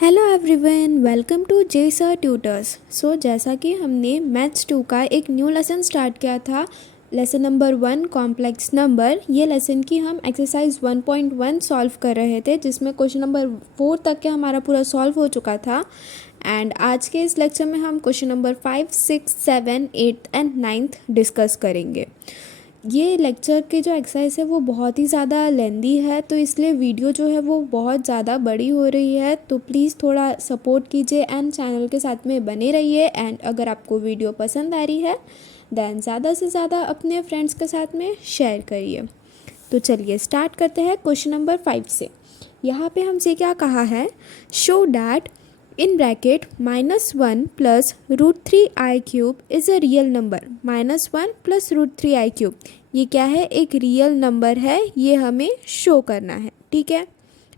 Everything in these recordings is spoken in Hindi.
Hello everyone, welcome to J sir tutors. जैसा कि हमने मैथ्स 2 का एक न्यू लेसन स्टार्ट किया था, लेसन नंबर 1 कॉम्प्लेक्स नंबर। ये लेसन की हम एक्सरसाइज 1.1 सॉल्व कर रहे थे, जिसमें क्वेश्चन नंबर 4 तक के हमारा पूरा सॉल्व हो चुका था। एंड आज के इस लेक्चर में हम क्वेश्चन नंबर 5, 6, 7, 8 एंड 9 डिस्कस करेंगे। ये लेक्चर के जो एक्सरसाइज है वो बहुत ही ज़्यादा लेंदी है, तो इसलिए वीडियो जो है वो बहुत ज़्यादा बड़ी हो रही है। तो प्लीज़ थोड़ा सपोर्ट कीजिए एंड चैनल के साथ में बने रहिए। एंड अगर आपको वीडियो पसंद आ रही है देन ज़्यादा से ज़्यादा अपने फ्रेंड्स के साथ में शेयर करिए। तो चलिए स्टार्ट करते हैं क्वेश्चन नंबर 5 से। यहाँ पे हमसे क्या कहा है, show that in bracket -1 plus √3i³ is a real number। -1 plus √3i³, ये क्या है, एक रियल नंबर है, ये हमें शो करना है। ठीक है,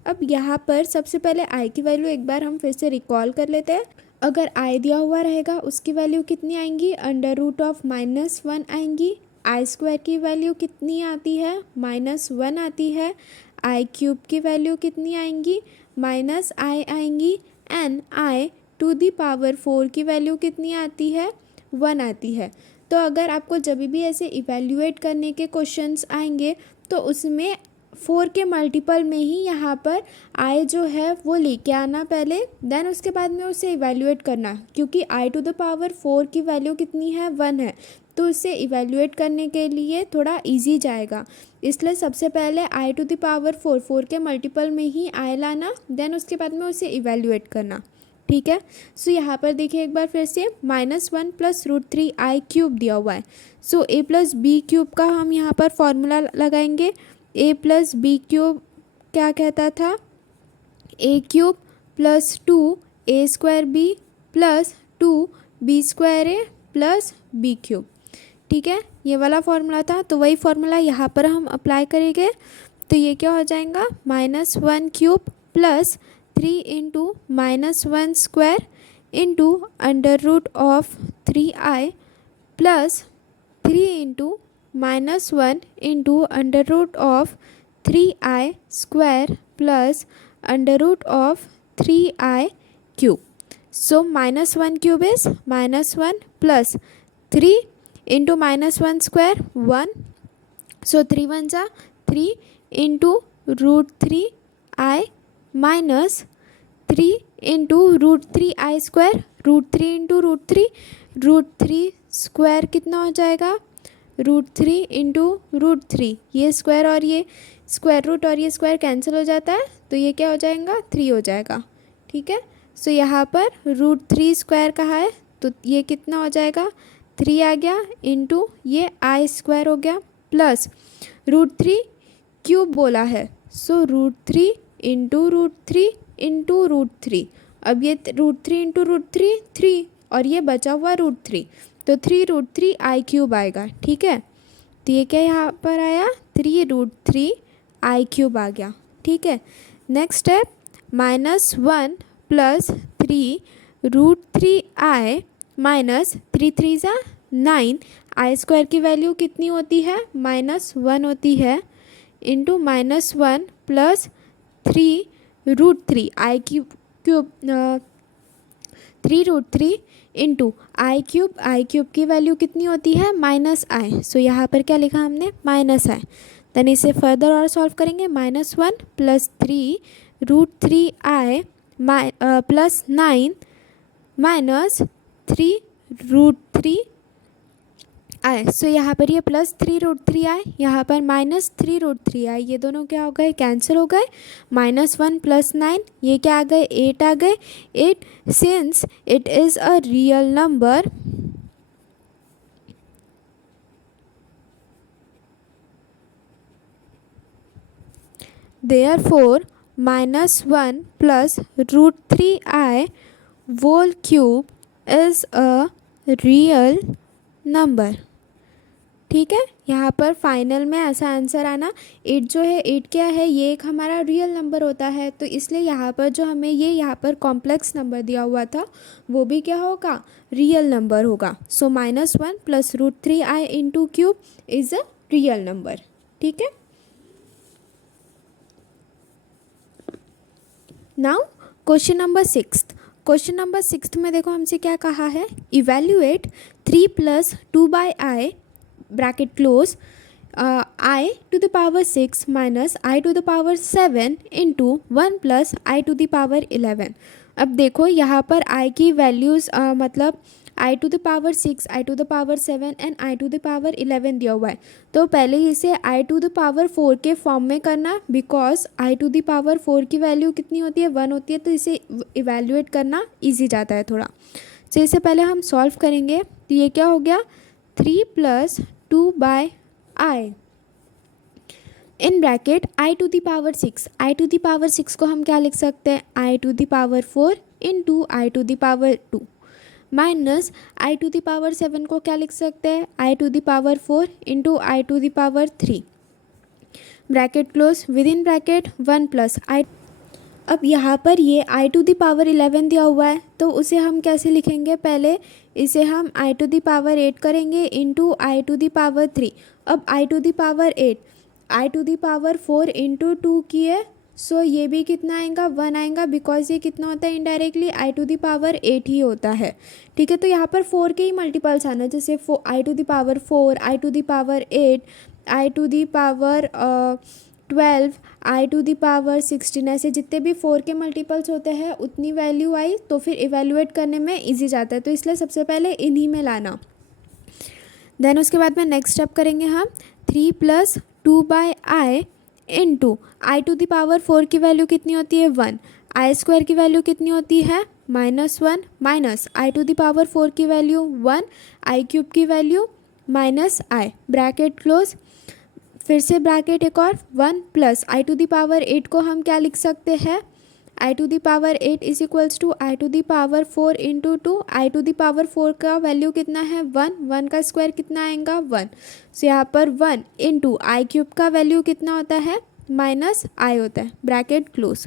अब यहाँ पर सबसे पहले i की वैल्यू एक बार हम फिर से रिकॉल कर लेते हैं। अगर i दिया हुआ रहेगा उसकी वैल्यू कितनी आएंगी, √−1 आएंगी। i² की वैल्यू कितनी आती है, -1 आती है। i³ की वैल्यू कितनी आएंगी, -i आएंगी। एंड i⁴ की वैल्यू कितनी आती है, 1 आती है। तो अगर आपको जब भी ऐसे इवैल्यूएट करने के क्वेश्चंस आएंगे तो उसमें 4 के मल्टीपल में ही यहाँ पर i जो है वो लेके आना पहले, देन उसके बाद में उसे इवैल्यूएट करना, क्योंकि i⁴ की वैल्यू कितनी है, 1 है। तो उसे इवैल्यूएट करने के लिए थोड़ा इजी जाएगा, इसलिए सबसे पहले i⁴ 4 के मल्टीपल में ही i लाना, देन उसके बाद में उसे इवैल्यूएट करना। ठीक है, यहाँ पर देखिए एक बार फिर से -1 प्लस √3i³ दिया हुआ है। a प्लस b³ का हम यहाँ पर फॉर्मूला लगाएंगे। a प्लस b³ क्या कहता था, a³ plus 2a² plus 2b² plus b³। ठीक है, ये वाला फॉर्मूला था, तो वही फॉर्मूला यहाँ पर हम अप्लाई करेंगे। तो ये क्या हो जाएगा, -1³ plus 3 into -1² into √3i plus 3 into -1 into √3i² plus √3i³। So -1³ is -1 plus 3 into -1² 1, सो 3 1 जा 3 into √3i minus 3 into √3i², √3 into √3 कितना हो जाएगा, √3 इंटू √3, ये स्क्वायर और ये स्क्वायर रूट और ये स्क्वायर कैंसिल हो जाता है, तो ये क्या हो जाएगा, 3 हो जाएगा। ठीक है, सो यहाँ पर √3² कहा है, तो ये कितना हो जाएगा, 3 आ गया इंटू ये i² हो गया प्लस √3³ बोला है, सो √3 इंटू √3 इंटू √3। अब ये √3 इंटू √3 3 और ये बचा हुआ √3, तो 3 √3i³ आएगा। ठीक है, तो ये क्या यहाँ पर आया, 3 √3i³ आ गया। ठीक है, नेक्स्ट है -1 प्लस 3 √3i माइनस 3 3 ज़ा 9, i² की वैल्यू कितनी होती है, -1 होती है, into -1 plus 3 √3 i³ 3 √3 into i³ की वैल्यू कितनी होती है, -i। सो यहाँ पर क्या लिखा हमने, -i। देन इसे फर्दर और सॉल्व करेंगे, -1 plus 3 √3i plus 9 minus 3 √3i। सो यहाँ पर ये प्लस 3 √3i, यहाँ पर -3 √3i, ये दोनों क्या हो गए, कैंसिल हो गए। -1 प्लस 9, ये क्या आ गए, 8 आ गए। 8 since it is a real number, therefore -1 plus √3i whole cube is a real number। ठीक है, यहाँ पर फाइनल में ऐसा आंसर आना, 8 जो है 8 क्या है, ये एक हमारा रियल नंबर होता है, तो इसलिए यहाँ पर जो हमें ये यहाँ पर कॉम्प्लेक्स नंबर दिया हुआ था वो भी क्या होगा, रियल नंबर होगा। सो -1 plus √3i into cube is a real number. ठीक है, नाउ क्वेश्चन नंबर सिक्स्थ में देखो हमसे क्या कहा है, evaluate 3 + 2/i bracket close I to the power 6 minus I to the power 7 into 1 plus I to the power 11। अब देखो यहाँ पर I की वैल्यूज़ मतलब I to the power 6, I to the power 7 and I to the power 11 दिया हुआ है। तो पहले इसे I to the power 4 के फॉर्म में करना, because I to the power 4 की वैल्यू कितनी होती है, 1 होती है, तो इसे इवेल्युएट करना ईजी जाता है थोड़ा। तो इसे पहले हम सॉल्व करेंगे। तो ये क्या हो गया, 3 + 2/i in bracket I to the power 6। I to the power 6 को हम क्या लिख सकते हैं, I to the power 4 into I to the power 2 minus I to the power 7 को क्या लिख सकते हैं, I to the power 4 into I to the power 3 bracket close, with in bracket 1 + I। अब यहाँ पर ये I to the power 11 दिया हुआ है, तो उसे हम कैसे लिखेंगे, पहले इसे हम I to the power 8 करेंगे into I to the power 3। अब I to the power 8 I to the power 4 into 2 किए, सो ये भी कितना आएगा, 1 आएगा, बिकॉज ये कितना होता है indirectly I to the power 8 ही होता है। ठीक है, तो यहाँ पर 4 के ही मल्टीपल्स आना, जैसे I to the power 4, I to the power 8, I to the power 12, I to the power 16, ऐसे जितने भी 4 के मल्टीपल्स होते हैं उतनी वैल्यू आई, तो फिर इवेल्युएट करने में ईजी जाता है, तो इसलिए सबसे पहले इन्हीं में लाना। देन उसके बाद में नेक्स्ट स्टेप करेंगे हम, 3 + 2/i into I to the power 4 की वैल्यू कितनी होती है, 1, I² की वैल्यू कितनी होती है, -1, minus I to the power 4 की वैल्यू 1, I³ की वैल्यू -i ब्रैकेट क्लोज, फिर से ब्रैकेट एक और 1 + I to the power 8 को हम क्या लिख सकते हैं, I to the power 8 is equals to I to the power 4 into 2। I to the power 4 का वैल्यू कितना है, 1, 1 का स्क्वायर कितना आएगा, 1, सो यहाँ पर 1 इंटू I³ का वैल्यू कितना होता है, -i होता है ब्रैकेट क्लोज।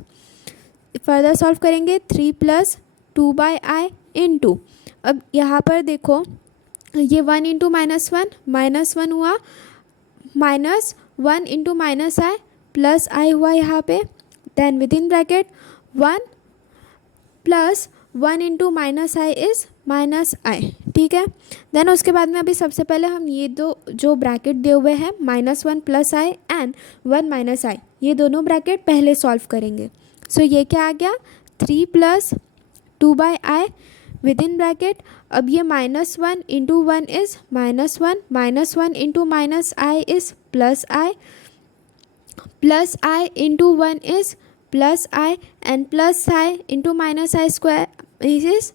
फर्दर सॉल्व करेंगे, 3 + 2/i इंटू, अब यहाँ पर देखो ये 1 इंटू -1 हुआ, -1 इंटू -i प्लस i हुआ यहाँ पे, then with in bracket 1 + 1 into -i is -i। ठीक है, देन उसके बाद में अभी सबसे पहले हम ये दो जो ब्रैकेट दिए हुए हैं, -1 + i एंड 1 - i, ये दोनों ब्रैकेट पहले सॉल्व करेंगे। सो ये क्या आ गया, 3 + 2/i विद इन ब्रैकेट, अब ये -1 into 1 is -1, -1 into -i is +i, +i into 1 is +i and +i into -i² is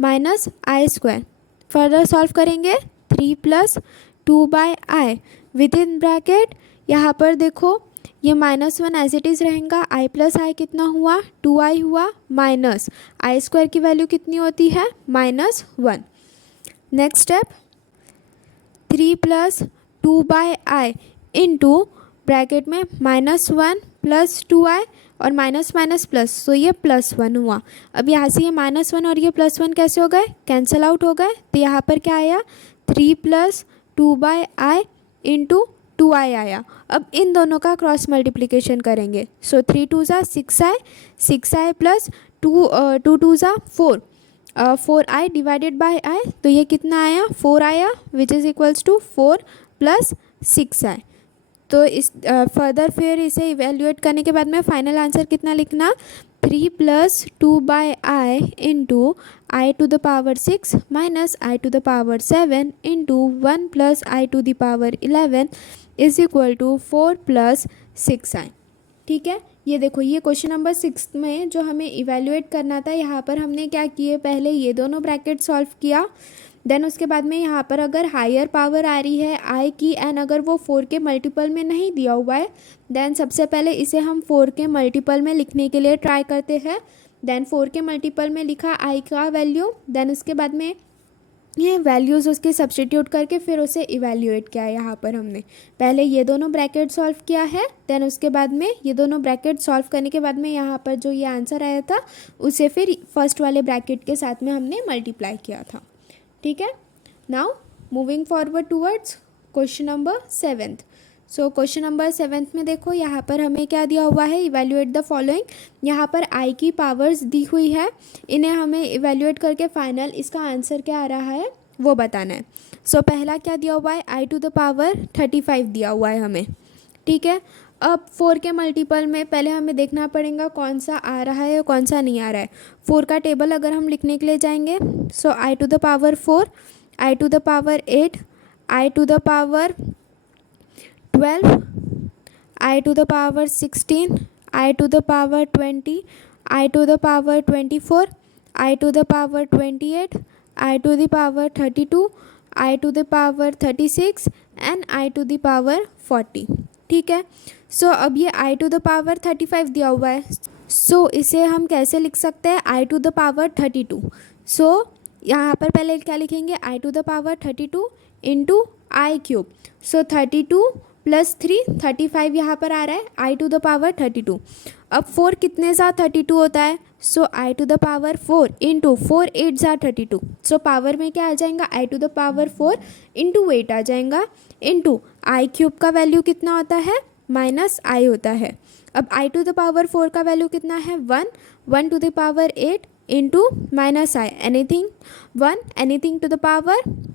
-i²। Further solve करेंगे, 3 + 2/i विद इन ब्रैकेट, यहाँ पर देखो ये -1 एज इट इज़ रहेगा, i + i कितना हुआ, 2i हुआ, माइनस i² की वैल्यू कितनी होती है, -1। Next step, 3 + 2/i into bracket में -1 + 2i और माइनस माइनस प्लस, सो ये +1 हुआ। अब यहाँ से ये -1 और ये +1 कैसे हो गए, कैंसिल आउट हो गए, तो यहाँ पर क्या आया, 3 + 2/i इंटू 2i आया। अब इन दोनों का क्रॉस मल्टीप्लिकेशन करेंगे, सो 3 × 2 = 6i, 6i + 2 2 × 4, 4i divided by i, तो ये कितना आया, 4 आया, विच इज़ इक्वल्स टू 4 + 6i। तो इस फर्दर फिर इसे इवेल्युएट करने के बाद में फाइनल आंसर कितना लिखना, 3 + 2/i into i to the power 6 minus i to the power 7 into 1 + i to the power 11 is equal to 4 + 6i। ठीक है, ये देखो ये क्वेश्चन नंबर 6 में जो हमें इवेल्युएट करना था, यहाँ पर हमने क्या किए, पहले ये दोनों ब्रैकेट सॉल्व किया, देन उसके बाद में यहाँ पर अगर हायर पावर आ रही है i की एंड अगर वो 4 के मल्टीपल में नहीं दिया हुआ है, देन सबसे पहले इसे हम 4 के मल्टीपल में लिखने के लिए ट्राई करते हैं। देन 4 के मल्टीपल में लिखा i का वैल्यू, देन उसके बाद में ये वैल्यूज़ उसके सब्स्टिट्यूट करके फिर उसे इवेल्युएट किया है। यहाँ पर हमने पहले ये दोनों ब्रैकेट सॉल्व किया है, देन उसके बाद में ये दोनों ब्रैकेट सॉल्व करने के बाद में यहाँ पर जो ये आंसर आया था उसे फिर फर्स्ट वाले ब्रैकेट के साथ में हमने मल्टीप्लाई किया था। ठीक है, now moving forward towards question number 7th। So question number 7 में देखो, यहाँ पर हमें क्या दिया हुआ है, इवैल्यूएट द फॉलोइंग। यहाँ पर आई की पावर्स दी हुई है, इन्हें हमें इवैल्यूएट करके फाइनल इसका आंसर क्या आ रहा है वो बताना है। सो पहला क्या दिया हुआ है, आई टू द पावर 35 दिया हुआ है हमें, ठीक है। अब 4 के मल्टीपल में पहले हमें देखना पड़ेगा कौन सा आ रहा है और कौन सा नहीं आ रहा है। 4 का टेबल अगर हम लिखने के लिए जाएंगे, so i to the power 4, i to the power 8, i to the power 12, i to the power 16, i to the power 20, i to the power 24, i to the power 28, i to the power 32, i to the power 36 and i to the power 40, ठीक है। सो अब ये आई टू द पावर 35 दिया हुआ है, सो इसे हम कैसे लिख सकते हैं, i to the power 32। So यहाँ पर पहले क्या लिखेंगे, i to the power 32 into i cube. So 32 plus 3 35 यहाँ पर आ रहा है, आई टू द पावर 32। अब 4 कितने सा 32 होता है, so i to the power 4 into 4 8 ज़ा 32। सो पावर में क्या आ जाएगा, आई टू द पावर 4 इंटू 8 आ जाएगा, इंटू आई क्यूब का वैल्यू कितना होता है, माइनस आई होता है। अब आई टू द पावर 4 का वैल्यू कितना है, 1, 1 to the power 8 into minus i, anything 1, anything to the power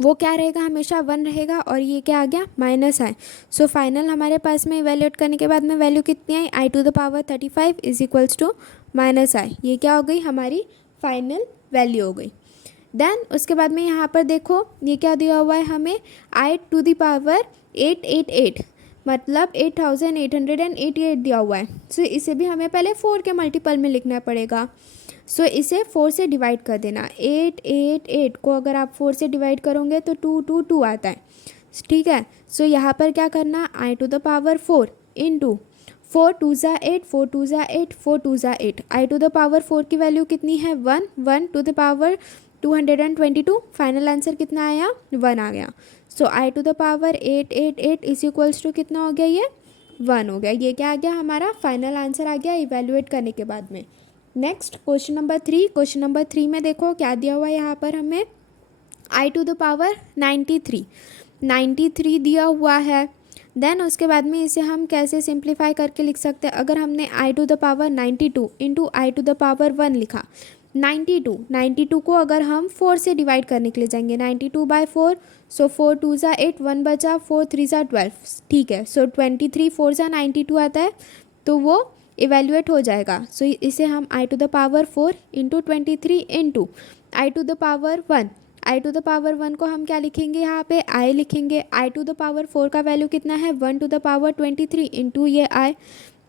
वो क्या रहेगा, हमेशा 1 रहेगा, और ये क्या आ गया, माइनस आई। सो फाइनल हमारे पास में इवैल्यूएट करने के बाद में वैल्यू कितनी आई, i to the power 35 is equals to minus i. ये क्या हो गई, हमारी फाइनल वैल्यू हो गई। देन उसके बाद में यहाँ पर देखो, ये क्या दिया हुआ है हमें, आई टू द पावर 888, मतलब 8888 दिया हुआ है। सो इसे भी हमें पहले 4 के मल्टीपल में लिखना पड़ेगा। सो इसे 4 से डिवाइड कर देना, 888 को अगर आप 4 से डिवाइड करोगे तो 222 आता है, ठीक है। सो यहाँ पर क्या करना, आई टू द पावर 4 इंटू 4 2 ज़ा 8, 4 2 ज़ा 8, 4 2 ज़ा 8। आई टू द पावर 4 की वैल्यू कितनी है, 1, 1 to the power 222। Final answer कितना आया, 1 आ गया। So i to the power 888 is equals to कितना हो गया, ये 1 हो गया। ये क्या आ गया, हमारा फाइनल आंसर आ गया इवैल्यूएट करने के बाद में। Next question number 3, question number 3 में देखो क्या दिया हुआ है यहाँ पर हमें, आई टू द पावर 93 दिया हुआ है। देन उसके बाद में इसे हम कैसे सिंप्लीफाई करके लिख सकते हैं, अगर हमने i to the power 92 into i to the power 1 लिखा, 92 को अगर हम 4 से डिवाइड करने के लिए जाएंगे, 92/4, सो 4 2 ज़ा 8, 1 बचा, 4 3 ज़ा 12, ठीक है। सो 23 4 ज़ा 92 आता है, तो वो इवैल्यूएट हो जाएगा। सो इसे हम i to the power 4 into 23 into i to the power 1, i to the power 1 को हम क्या लिखेंगे, यहाँ पे आई लिखेंगे। आई टू द पावर 4 का वैल्यू कितना है, 1 टू द पावर 23 इंटू ये आई।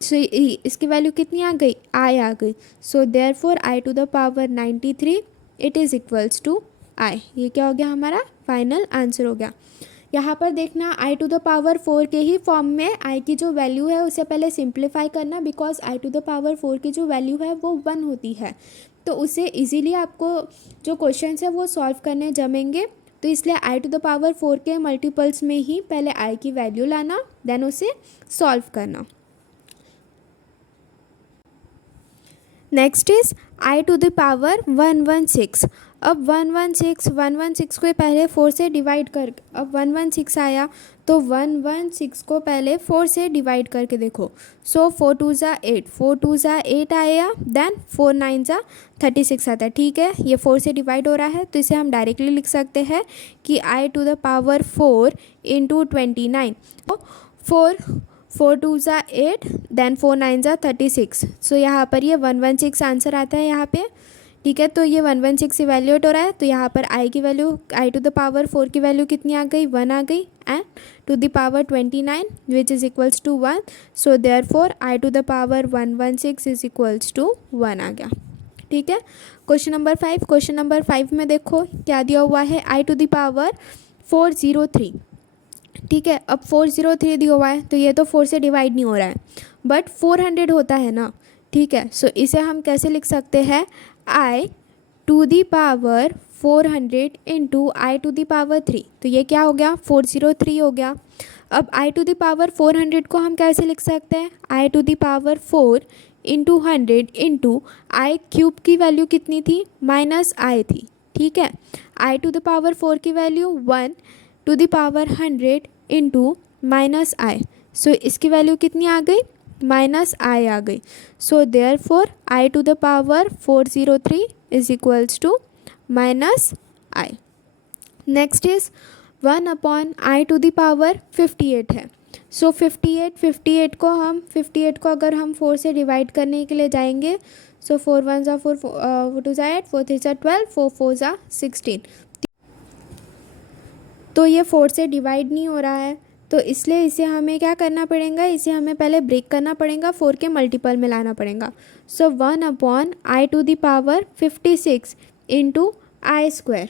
सो इसकी वैल्यू कितनी आ गई, आई आ गई। So therefore i to the power 93 it is equals to i. ये क्या हो गया, हमारा फाइनल आंसर हो गया। यहाँ पर देखना, आई टू द पावर 4 के ही फॉर्म में आई की जो वैल्यू है उसे पहले सिंप्लीफाई करना, because i to the power 4 की जो वैल्यू है वो 1 होती है, तो उसे इजीली आपको जो क्वेश्चन है वो सॉल्व करने जमेंगे। तो इसलिए आई टू द पावर 4 के मल्टीपल्स में ही पहले आई की वैल्यू लाना, देन उसे सॉल्व करना। Next is i to the power 116। अब 116 को पहले 4 से डिवाइड कर, अब 116 आया तो 116 को पहले 4 से डिवाइड करके देखो। सो 4 2 ज़ा 8, 4 2 ज़ा 8 आया, देन 4 9 ज़ा 36 आता है, ठीक है। ये 4 से डिवाइड हो रहा है, तो इसे हम डायरेक्टली लिख सकते हैं कि आई टू द पावर 4 इंटू 29। 4 2 ज़ा 8, देन 4 9 ज़ा 36। सो यहाँ पर ये 116 आंसर आता है यहाँ पे, ठीक है। तो ये 116 इवैल्यूएट हो रहा है, तो यहाँ पर आई की value, i to the power 4 की वैल्यू कितनी आ गई, 1 आ गई, and to the power 29 which is equals to 1। So therefore i to the power 116 is equals to 1 आ गया, ठीक है। क्वेश्चन नंबर 5, क्वेश्चन नंबर 5 में देखो क्या दिया हुआ है, आई टू द पावर 403, ठीक है। अब 403 दिया हुआ है, तो ये तो 4 से डिवाइड नहीं हो रहा है, बट 400 होता है ना, ठीक है। सो इसे हम कैसे लिख सकते हैं, i to the power 400 into i to the power 3, तो ये क्या हो गया, 403 हो गया। अब आई टू दी पावर 400 को हम कैसे लिख सकते हैं, i to the power 4 into 100 into i cube की वैल्यू कितनी थी, माइनस आई थी, ठीक है। आई टू द पावर 4 की value 1 to the power 100 into minus i. So इसकी वैल्यू कितनी आ गई, माइनस आई आ गई। So therefore i to the power 403 is equals to minus i. Next is 1 upon i to the power 58 है। सो 58 को अगर हम 4 से डिवाइड करने के लिए जाएंगे, सो 4 1 ज़ा 4, 4 2 ज़ा 8, 4 3 ज़ा 12, 4 4 ज़ा 16। तो ये 4 से डिवाइड नहीं हो रहा है, तो इसलिए इसे हमें क्या करना पड़ेगा, इसे हमें पहले ब्रेक करना पड़ेगा, 4 के मल्टीपल में लाना पड़ेगा। So 1 upon i to the power 56 into i square.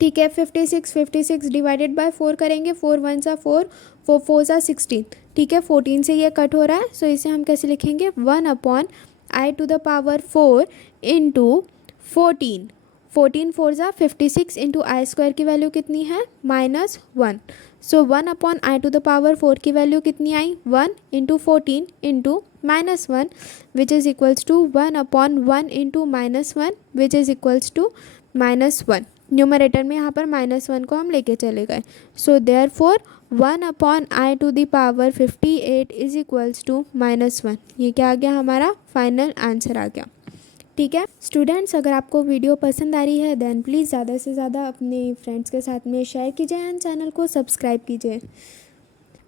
ठीक है, 56 डिवाइडेड बाय 4 करेंगे, 4 1 ज़ा 4, 4 4 ज़ा 16। ठीक है, 14 से ये कट हो रहा है, सो इसे हम कैसे लिखेंगे, 1 upon i to the power 4 into 14, 14 4 ज़ा 56 इंटू आई स्क्वायर की वैल्यू कितनी है, -1। सो 1 upon i to the power 4 की वैल्यू कितनी आई, 1 into 14 into -1 which is equals to 1 upon 1 into -1 which is equals to -1। Numerator में यहाँ पर -1 को हम लेके चले गए। So therefore 1 upon i to the power 58 is equals to -1। ये क्या आ गया, हमारा फाइनल आंसर आ गया। ठीक है स्टूडेंट्स, अगर आपको वीडियो पसंद आ रही है देन प्लीज़ ज़्यादा से ज़्यादा अपने फ्रेंड्स के साथ में शेयर कीजिए एंड चैनल को सब्सक्राइब कीजिए।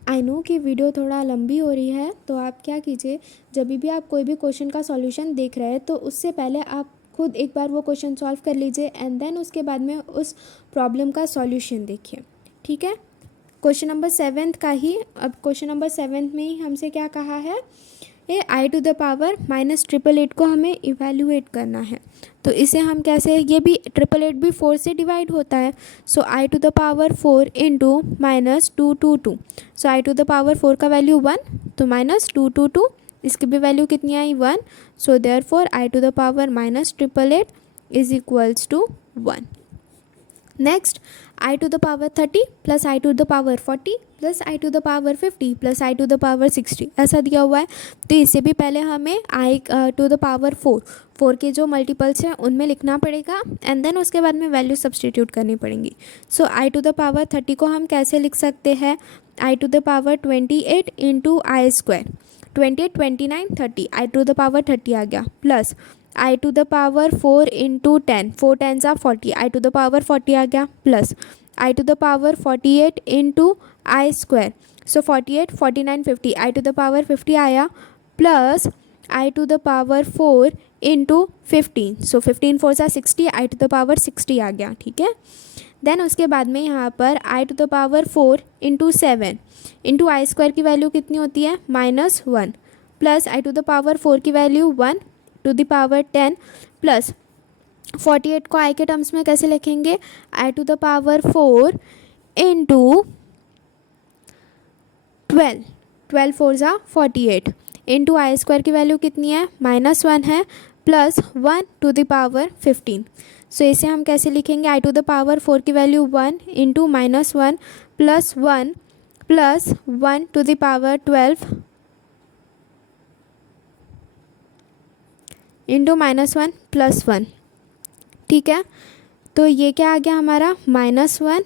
आई नो कि वीडियो थोड़ा लंबी हो रही है, तो आप क्या कीजिए, जब भी आप कोई भी क्वेश्चन का सॉल्यूशन देख रहे हैं तो उससे पहले आप खुद एक बार वो क्वेश्चन सॉल्व कर लीजिए एंड देन उसके बाद में उस प्रॉब्लम का सॉल्यूशन देखिए। ठीक है, क्वेश्चन नंबर 7 का ही, अब क्वेश्चन नंबर 7 में ही हमसे क्या कहा है, ये आई टू द पावर -888 को हमें इवैल्यूएट करना है। तो इसे हम कैसे, ये भी 888 भी 4 से डिवाइड होता है। So i to the power 4 into -222। So i to the power 4 का वैल्यू 1, तो -222, इसकी भी वैल्यू कितनी आई, 1। So therefore i to the power -888 is equals to 1। Next i to the power 30 plus i to the power 40 plus i to the power 50 plus i to the power 60 ऐसा दिया हुआ है। तो इसे भी पहले हमें आई टू द पावर 4 के जो मल्टीपल्स हैं उनमें लिखना पड़ेगा एंड देन उसके बाद में वैल्यू सब्सटीट्यूट करनी पड़ेंगी। So i to the power 30 को हम कैसे लिख सकते हैं, i to the power 28 into i square, 28 29 30, i to the power 30 आ गया, plus i to the power 4 into 10, 4 10 ज़ा 40, आई टू द पावर 40 आ गया, plus i to the power 48 into i square. So 48 49 50, i to the power 50 आया, plus i to the power 4 into 15, so 15 4 ज़ा 60, आई टू द पावर 60 आ गया। ठीक है, देन उसके बाद में यहाँ पर i to the power 4 into 7 into i square की वैल्यू कितनी होती है, -1, plus i to the power 4 की value 1 to the power 10, plus 48 को आई के टर्म्स में कैसे लिखेंगे, i to the power 4 into 12, 12 4 ज़ा 48 इंटू आई स्क्वायर की वैल्यू कितनी है, -1 है, प्लस 1 टू द पावर 15। सो इसे हम कैसे लिखेंगे, आई टू द पावर 4 की value 1 into -1 plus 1 plus 1 to the power 12 into -1 plus 1। ठीक है, तो ये क्या आ गया हमारा, -1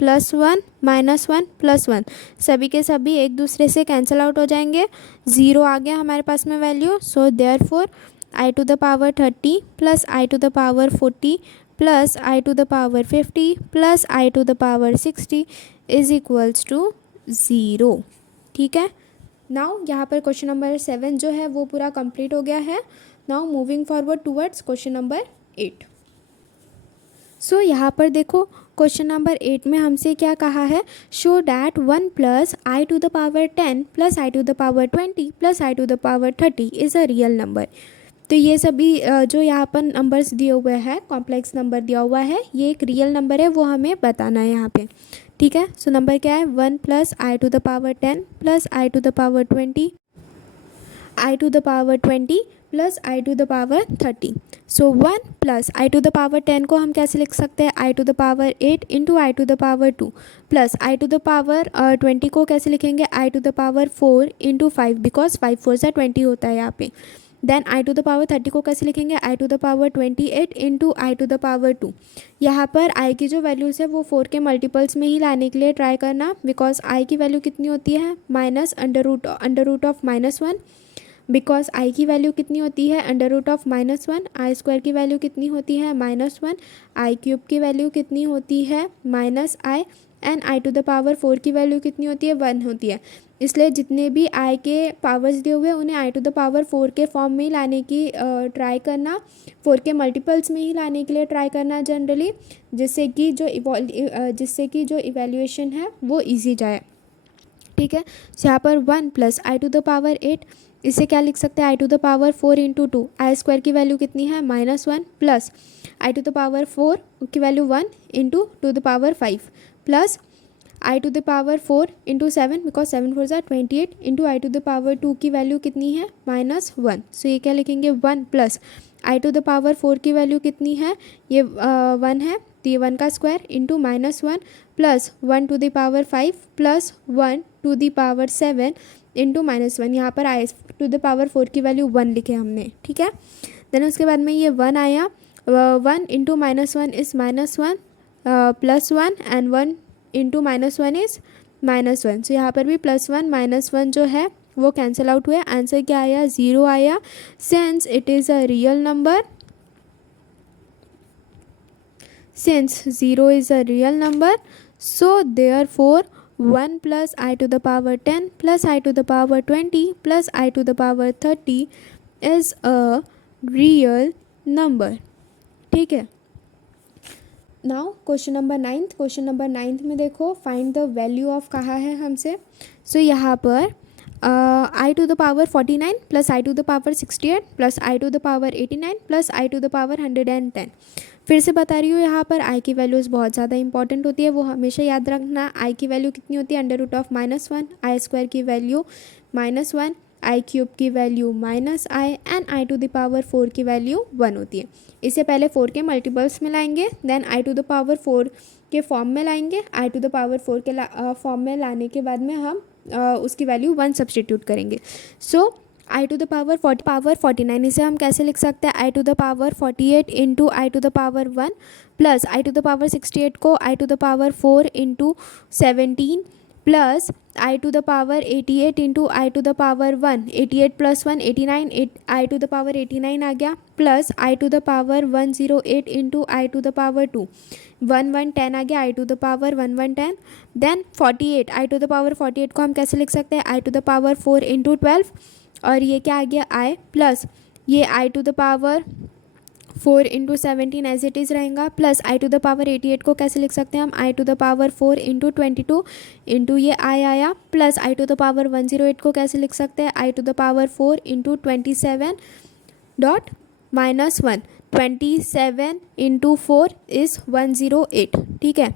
प्लस 1 -1 प्लस 1, सभी के सभी एक दूसरे से कैंसिल आउट हो जाएंगे, 0 आ गया हमारे पास में value. So therefore i to the power 30 plus i to the power 40 plus i to the power 50 plus i to the power 60 is equals to 0। ठीक है, नाउ यहाँ पर क्वेश्चन नंबर 7 जो है वो पूरा कंप्लीट हो गया है। Now moving forward towards question number 8। सो यहाँ पर देखो क्वेश्चन नंबर 8 में हमसे क्या कहा है, show that 1 plus i to the power 10 plus i to the power 20 plus i to the power 30 is a real number. तो ये सभी जो यहाँ पर नंबर्स दिए हुए हैं, कॉम्प्लेक्स नंबर दिया हुआ है, ये एक रियल नंबर है, वो हमें बताना है यहाँ पे। ठीक है, सो नंबर क्या है, 1 plus i to the power 10 plus i to the power 20 i to the power 20 plus i to the power 30। So 1 plus i to the power 10 को हम कैसे लिख सकते हैं, i to the power 8 into i to the power 2 plus i to the power 20 को कैसे लिखेंगे, i to the power 4 into 5, because 5 4 ज़ा 20 होता है यहाँ पे। Then i to the power 30 को कैसे लिखेंगे, i to the power 28 into i to the power 2। यहाँ पर आई की जो वैल्यूज़ है वो 4 के मल्टीपल्स में ही लाने के लिए ट्राई करना, बिकॉज आई की वैल्यू कितनी होती है minus under root of -1, because i की वैल्यू कितनी होती है under root of -1, i square की वैल्यू कितनी होती है -1, आई क्यूब की वैल्यू कितनी होती है -i, and i to the power 4 की वैल्यू कितनी होती है 1 होती है। इसलिए जितने भी आई के पावर्स दिए हुए हैं उन्हें आई टू द पावर 4 के फॉर्म में ही लाने की ट्राई करना, 4 के मल्टीपल्स में ही लाने के लिए ट्राई करना जनरली, जिससे कि जो इवैल्यूएशन है वो ईजी जाए। ठीक है, यहाँ पर 1 plus i to the power 8, इसे क्या लिख सकते हैं i to the power 4 into 2, i square की वैल्यू कितनी है -1 plus i to the power 4 की value 1 into to the power 5 plus i to the power 4 into 7, because 7 4 ज़ा 28 into i to the power 2 की वैल्यू कितनी है -1। सो ये क्या लिखेंगे 1 plus i to the power 4 की वैल्यू कितनी है, ये 1 है तो ये 1 का square into -1 plus 1 to the power 5 plus 1 to the power 7 into -1। यहाँ पर आई टू द पावर 4 की वैल्यू 1 लिखे हमने। ठीक है, देन उसके बाद में ये 1 आया, 1 into -1 is -1 plus 1 and 1 into -1 is -1। सो यहाँ पर भी +1 -1 जो है वो कैंसिल आउट हुए, आंसर क्या आया 0 आया। Since it is a real number, since 0 is a real number, so therefore 1 plus I to the power 10 plus I to the power 20 plus I to the power 30 is a real number। ठीक है, now question number 9। Question number 9 में देखो फाइंड द वैल्यू ऑफ कहा है हमसे। सो यहाँ पर i to the power 49 plus i to the power 68 plus i to the power 89 plus i to the power 110। फिर से बता रही हूँ, यहाँ पर आई की वैल्यूज़ बहुत ज़्यादा इंपॉर्टेंट होती है, वो हमेशा याद रखना। आई की वैल्यू कितनी होती है under root of -1, i square की वैल्यू -1, आई क्यूब की value -i and i to the power 4 की वैल्यू 1 होती है। इसे पहले 4 के मल्टीपल्स में लाएंगे, then i to the power 4 के फॉर्म में लाएंगे। आई टू द पावर 4 के फॉर्म में लाने के बाद में हम उसकी वैल्यू 1 सब्सटीट्यूट करेंगे। So i to the power 49, इसे हम कैसे लिख सकते हैं i to the power 48 into i to the power 1 plus i to the power 68 को i to the power 4 into 17 plus i to the power 88 into i to the power 1, 88 plus 1 89, i to the power 89 आ गया, plus i to the power 108 into i to the power 2, 1110 आ गया, i to the power 1110। Then 48, i to the power 48 को हम कैसे लिख सकते हैं i to the power 4 into 12, और ये क्या आ गया आई, प्लस ये i to the power 4 into 17 as it is रहेगा, plus i to the power 88 को कैसे लिख सकते हैं हम i to the power 4 into 22 into ये आई आया, plus i to the power 108 को कैसे लिख सकते हैं i to the power 4 into 27 dot -1, 27 into 4 is 108। ठीक है,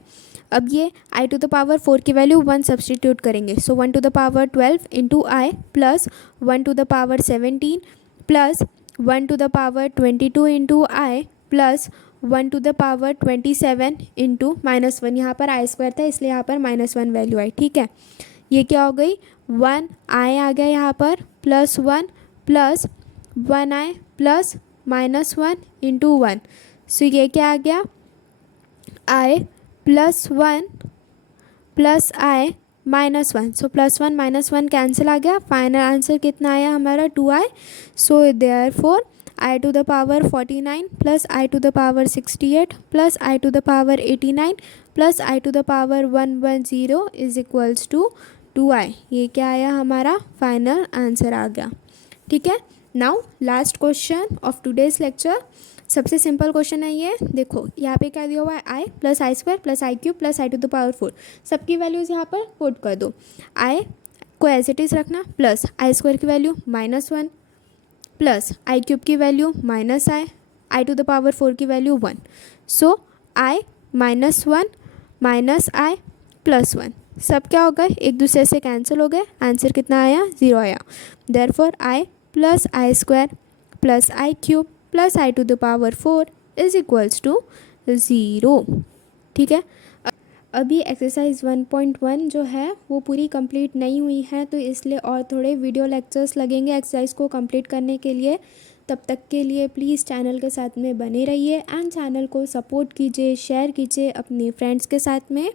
अब ये आई टू द पावर 4 की वैल्यू 1 सब्सटीट्यूट करेंगे। So 1 to the power 12 into i plus 1 to the power 17 plus 1 to the power 22 into i plus 1 to the power 27 into -1। यहाँ पर आई स्क्वायर था इसलिए यहाँ पर -1 वैल्यू आई। ठीक है, ये क्या हो गई 1 आई आ गया यहाँ पर plus 1 plus 1 i plus -1 into 1। So ये क्या आ गया i plus 1 plus i -1। So +1 -1 cancel आ गया, फाइनल आंसर कितना आया हमारा 2i। So therefore i to the power 49 plus i to the power 68 plus i to the power 89 plus i to the power 110 is equals to 2i। ये क्या आया हमारा फाइनल आंसर आ गया। ठीक है, now last question of today's lecture. सबसे सिंपल क्वेश्चन है ये, देखो यहाँ पे क्या दिया हुआ है i plus i square plus i cube plus i to the power 4। सबकी वैल्यूज़ यहाँ पर पुट कर दो। आई को एज इट इज़ रखना, प्लस आई स्क्वायर की वैल्यू -1 प्लस आई क्यूब की value -i, i to the power 4 की value 1। So i -1 -i plus 1 सब क्या हो गए एक दूसरे से कैंसिल हो गए, आंसर कितना आया 0 आया। Therefore i plus i square plus i cube plus i to the power 4 is equals to 0। ठीक है, अभी एक्सरसाइज 1.1 जो है वो पूरी कंप्लीट नहीं हुई है, तो इसलिए और थोड़े वीडियो लेक्चर्स लगेंगे एक्सरसाइज को कंप्लीट करने के लिए। तब तक के लिए प्लीज़ चैनल के साथ में बने रहिए एंड चैनल को सपोर्ट कीजिए, शेयर कीजिए अपने फ्रेंड्स के साथ में।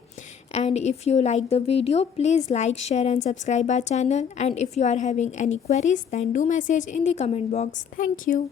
And if you like the video please like, share and subscribe our channel, and if you are having any queries then do message in the comment box. Thank you.